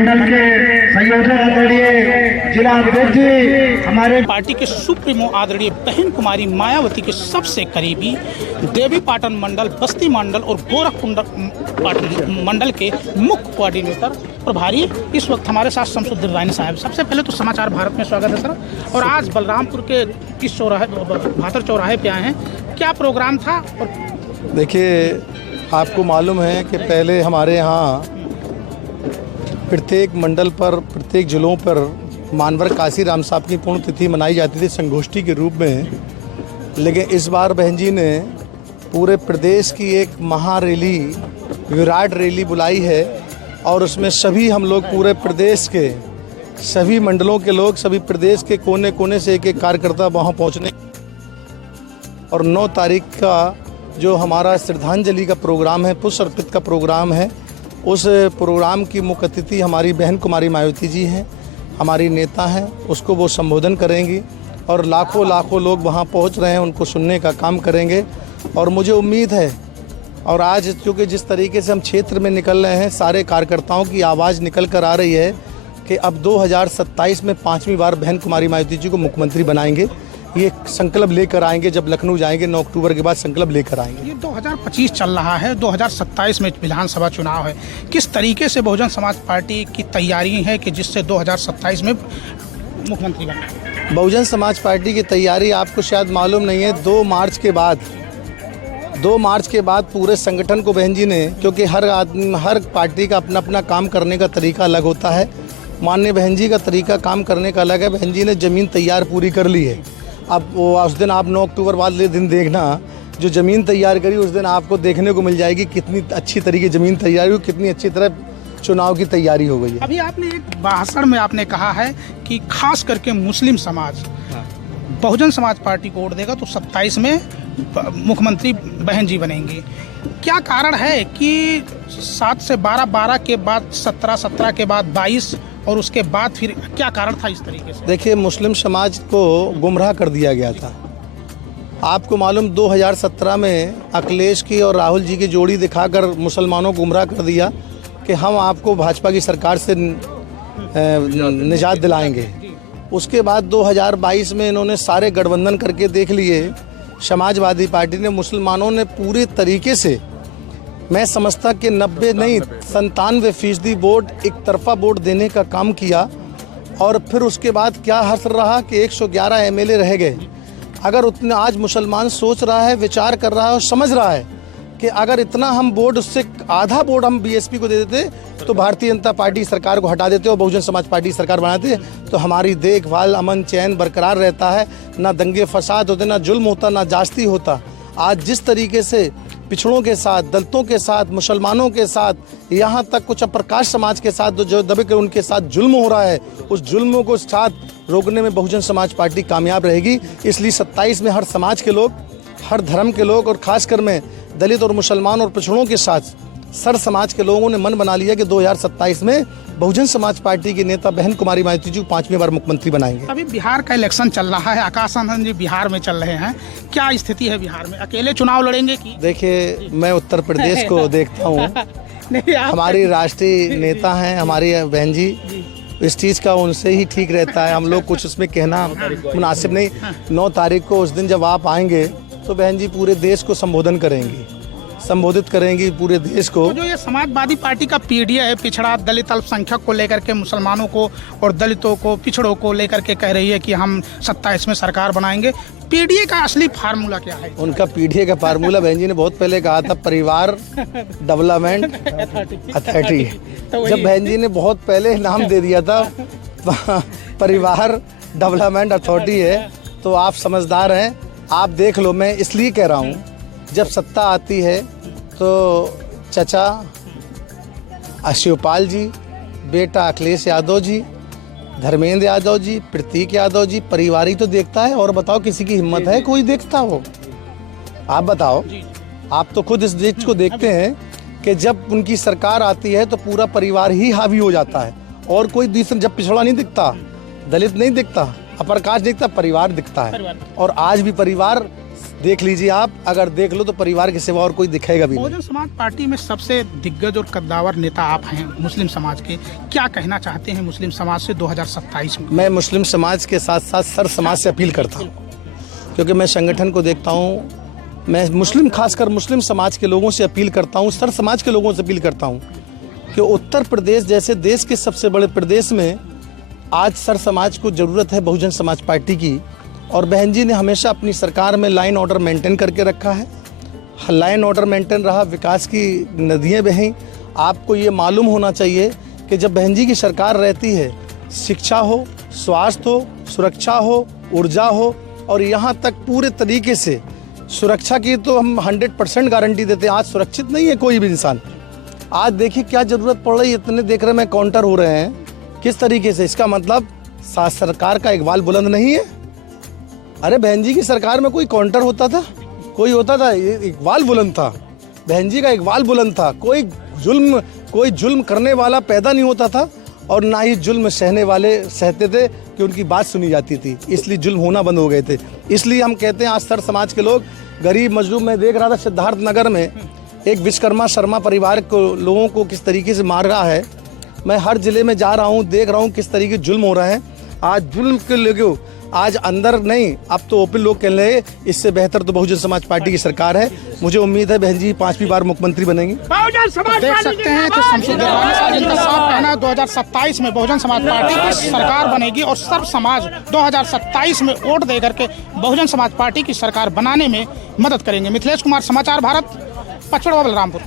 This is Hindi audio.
मंडल के संयोजक आदरणीय जिला अध्यक्ष जी, हमारे पार्टी के सुप्रीमो आदरणीय बहन कुमारी मायावती के सबसे करीबी देवीपाटन मंडल, बस्ती मंडल और गोरखपुर मंडल के मुख्य कोऑर्डिनेटर प्रभारी इस वक्त हमारे साथ शमसुद्दीन रानी साहब। सबसे पहले तो समाचार भारत में स्वागत है सर। और आज बलरामपुर के किस चौराहे, भातर चौराहे पे आए हैं, क्या प्रोग्राम था? और देखिए, आपको मालूम है कि पहले हमारे यहाँ प्रत्येक मंडल पर, प्रत्येक जिलों पर मानवर काशीराम साहब की पुण्यतिथि मनाई जाती थी संगोष्ठी के रूप में। लेकिन इस बार बहन जी ने पूरे प्रदेश की एक महारैली, विराट रैली बुलाई है और उसमें सभी हम लोग पूरे प्रदेश के सभी मंडलों के लोग, सभी प्रदेश के कोने कोने से एक एक कार्यकर्ता वहाँ पहुँचने और 9 तारीख का जो हमारा श्रद्धांजलि का प्रोग्राम है, पुष्प अर्पित का प्रोग्राम है, उस प्रोग्राम की मुख्य अतिथि हमारी बहन कुमारी मायावती जी हैं, हमारी नेता हैं, उसको वो संबोधन करेंगी और लाखों लोग वहाँ पहुँच रहे हैं, उनको सुनने का काम करेंगे। और मुझे उम्मीद है, और आज क्योंकि जिस तरीके से हम क्षेत्र में निकल रहे हैं, सारे कार्यकर्ताओं की आवाज़ निकल कर आ रही है कि अब 2027 में 5वीं बार बहन कुमारी मायावती जी को मुख्यमंत्री बनाएंगे। ये संकल्प लेकर आएंगे, जब लखनऊ जाएंगे 9 अक्टूबर के बाद संकल्प लेकर आएंगे। ये 2025 चल रहा है, 2027 में विधानसभा चुनाव है। किस तरीके से बहुजन समाज पार्टी की तैयारी है कि जिससे 2027 में मुख्यमंत्री बने? बहुजन समाज पार्टी की तैयारी आपको शायद मालूम नहीं है। 2 मार्च के बाद पूरे संगठन को बहन जी ने, क्योंकि हर पार्टी का अपना अपना काम करने का तरीका अलग होता है, माननीय बहन जी का तरीका काम करने का अलग है। बहन जी ने ज़मीन तैयार पूरी कर ली है। अब उस दिन आप 9 अक्टूबर बाद दिन देखना, जो ज़मीन तैयार करी उस दिन आपको देखने को मिल जाएगी कितनी अच्छी तरीके ज़मीन तैयारी हुई, कितनी अच्छी तरह चुनाव की तैयारी हो गई है। अभी आपने एक भाषण में आपने कहा है कि खास करके मुस्लिम समाज बहुजन समाज पार्टी को वोट देगा तो 27 में मुख्यमंत्री बहन जी बनेंगी। क्या कारण है कि 7 से 12, 12 के बाद 17, 17 के बाद 22 और उसके बाद फिर क्या कारण था इस तरीके से? देखिए, मुस्लिम समाज को गुमराह कर दिया गया था। आपको मालूम 2017 में अखिलेश की और राहुल जी की जोड़ी दिखाकर मुसलमानों को गुमराह कर दिया कि हम आपको भाजपा की सरकार से निजात दिलाएंगे। उसके बाद 2022 में इन्होंने सारे गठबंधन करके देख लिए। समाजवादी पार्टी ने, मुसलमानों ने पूरे तरीके से, मैं समझता कि 90 नहीं 97% वोट एक तरफा वोट देने का काम किया। और फिर उसके बाद क्या हासिल रहा कि 111 MLA रह गए। अगर उतने आज मुसलमान सोच रहा है, विचार कर रहा है और समझ रहा है कि अगर इतना हम वोट, उससे आधा वोट हम BSP को दे देते तो भारतीय जनता पार्टी सरकार को हटा देते और बहुजन समाज पार्टी सरकार बनाते, तो हमारी देखभाल, अमन चैन बरकरार रहता है, ना दंगे फसाद होते, ना जुल्म होता, ना जास्ती होता। आज जिस तरीके से पिछड़ों के साथ, दलितों के साथ, मुसलमानों के साथ, यहाँ तक कुछ अप्रकाश समाज के साथ जो दबे के उनके साथ जुल्म हो रहा है, उस जुल्मों को साथ रोकने में बहुजन समाज पार्टी कामयाब रहेगी। इसलिए 27 में हर समाज के लोग, हर धर्म के लोग और खासकर में दलित और मुसलमान और पिछड़ों के साथ सर समाज के लोगों ने मन बना लिया कि 2027 में बहुजन समाज पार्टी की नेता बहन कुमारी मायावती जी को 5वीं बार मुख्यमंत्री बनाएंगे। अभी बिहार का इलेक्शन चल रहा है, आकाश आनंद जी बिहार में चल रहे हैं, क्या स्थिति है बिहार में? अकेले चुनाव लड़ेंगे कि? देखिए, मैं उत्तर प्रदेश को देखता हूँ। हमारी राष्ट्रीय नेता हैं हमारी बहन जी, इस चीज़ का उनसे ही ठीक रहता है, हम लोग कुछ उसमें कहना मुनासिब नहीं। 9 तारीख को उस दिन जब आप आएंगे तो बहन जी पूरे देश को संबोधित करेंगी पूरे देश को। तो जो ये समाजवादी पार्टी का PDA है, पिछड़ा दलित अल्पसंख्यक को लेकर के, मुसलमानों को और दलितों को, पिछड़ों को लेकर के कह रही है कि हम 27 में सरकार बनाएंगे, PDA का असली फार्मूला क्या है? उनका PDA का फार्मूला बहन जी ने बहुत पहले कहा था, परिवार डेवलपमेंट अथॉरिटी। जब बहन जी ने बहुत पहले नाम दे दिया था परिवार डेवलपमेंट अथॉरिटी है, तो आप समझदार हैं। आप देख लो, मैं इसलिए कह रहा हूँ, जब सत्ता आती है तो चचा शिवपाल जी, बेटा अखिलेश यादव जी, धर्मेंद्र यादव जी, प्रतीक यादव जी, परिवार ही तो देखता है। और बताओ, किसी की हिम्मत है कोई देखता हो? आप बताओ, आप तो खुद इस देश को देखते हैं कि जब उनकी सरकार आती है तो पूरा परिवार ही हावी हो जाता है और कोई दूसरा, जब पिछड़ा नहीं दिखता, दलित नहीं दिखता, अप्रकाश दिखता, परिवार दिखता है। और आज भी परिवार देख लीजिए आप, अगर देख लो तो परिवार के सिवा और कोई दिखेगा भी नहीं। बहुजन समाज पार्टी में सबसे दिग्गज और कद्दावर नेता आप हैं मुस्लिम समाज के, क्या कहना चाहते हैं मुस्लिम समाज से 2027 में? मैं मुस्लिम समाज के साथ साथ सर समाज से अपील करता हूँ, क्योंकि मैं संगठन को देखता हूँ। मैं मुस्लिम, खासकर मुस्लिम समाज के लोगों से अपील करता हूँ, सर समाज के लोगों से अपील करता हूँ कि उत्तर प्रदेश जैसे देश के सबसे बड़े प्रदेश में आज सर समाज को ज़रूरत है बहुजन समाज पार्टी की। और बहन जी ने हमेशा अपनी सरकार में लाइन ऑर्डर मेंटेन करके रखा है। लाइन ऑर्डर मेंटेन रहा, विकास की नदियाँ बहें। आपको ये मालूम होना चाहिए कि जब बहन जी की सरकार रहती है, शिक्षा हो, स्वास्थ्य हो, सुरक्षा हो, ऊर्जा हो, और यहाँ तक पूरे तरीके से सुरक्षा की तो हम 100% गारंटी देते हैं। आज सुरक्षित नहीं है कोई भी इंसान। आज देखिए क्या ज़रूरत पड़ रही है, इतने देख रहे में काउंटर हो रहे हैं किस तरीके से। इसका मतलब सरकार का इकबाल बुलंद नहीं है। अरे बहन जी की सरकार में कोई काउंटर होता था? कोई होता था? ये इकबाल बुलंद था, बहन जी का इकबाल बुलंद था। कोई जुल्म करने वाला पैदा नहीं होता था, और ना ही जुल्म सहने वाले सहते थे कि उनकी बात सुनी जाती थी। इसलिए जुल्म होना बंद हो गए थे। इसलिए हम कहते हैं आज सर समाज के लोग, गरीब मजलूम, मैं देख रहा था सिद्धार्थ नगर में एक विश्वकर्मा शर्मा परिवार को, लोगों को किस तरीके से मार रहा है। मैं हर जिले में जा रहा हूँ, देख रहा हूँ किस तरीके जुल्म हो रहा है। आज जुल्म के लोगों, आज अंदर नहीं, अब तो ओपन लोग कह रहे हैं इससे बेहतर तो बहुजन समाज पार्टी की सरकार है। मुझे उम्मीद है बहन जी 5वीं बार मुख्यमंत्री बनेंगी। देख सकते हैं कि शमशुद्दीन रब्बानी साहब, जिनका साफ कहना है 2027 में बहुजन समाज पार्टी की सरकार बनेगी और सर्व समाज 2027 में वोट दे करके बहुजन समाज पार्टी की सरकार बनाने में मदद करेंगे। मिथिलेश कुमार, समाचार भारत, पचमढ़ बलरामपुर।